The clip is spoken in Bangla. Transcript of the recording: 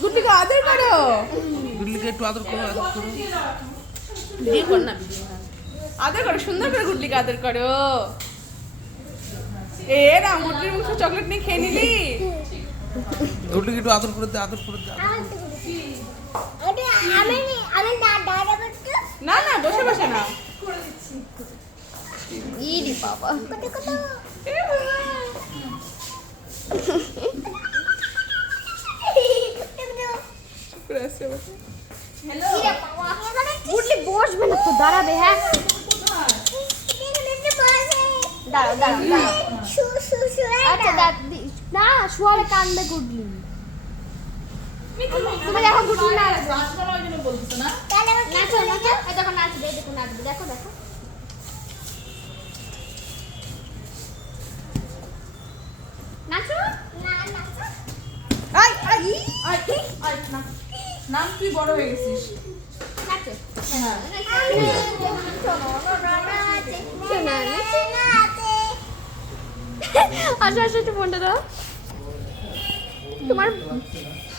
গুড্ডিকে আদর করো। গুডলিকে একটু আদর করো, আদর করো। ভিডিও কর না, ভিডিও। আদর করো, সুন্দর করে গুড্ডিকে আদর করো। এ না, গুড্ডির মুখ চকলেট নিয়ে খেয়ে নিলি। গুডলিকে একটু আদর করে দে, আদর করে দে, আদর করে দে। না না, বসে বসে না। ইরি বাবা। এ বাবা। শুক্র আছে বসে। গুডলি বসবে না তো, দাঁড়াবে। হ্যাঁ, দাঁড়াও দাঁড়াও দাঁড়াও। আচ্ছা না, শুয়ালে কান্দবে গুডলি। তুমি দেখো গুডলি নাচবে। নাচো নাচো, এই দেখো নাচবে, এই দেখো নাচবে, দেখো দেখো। নাচো। আই আই আই আই না। নাম তুই বড় হয়ে গেছিস। নাচো। হ্যাঁ। আসো আসো, একটু ফোনটা দাও। তোমার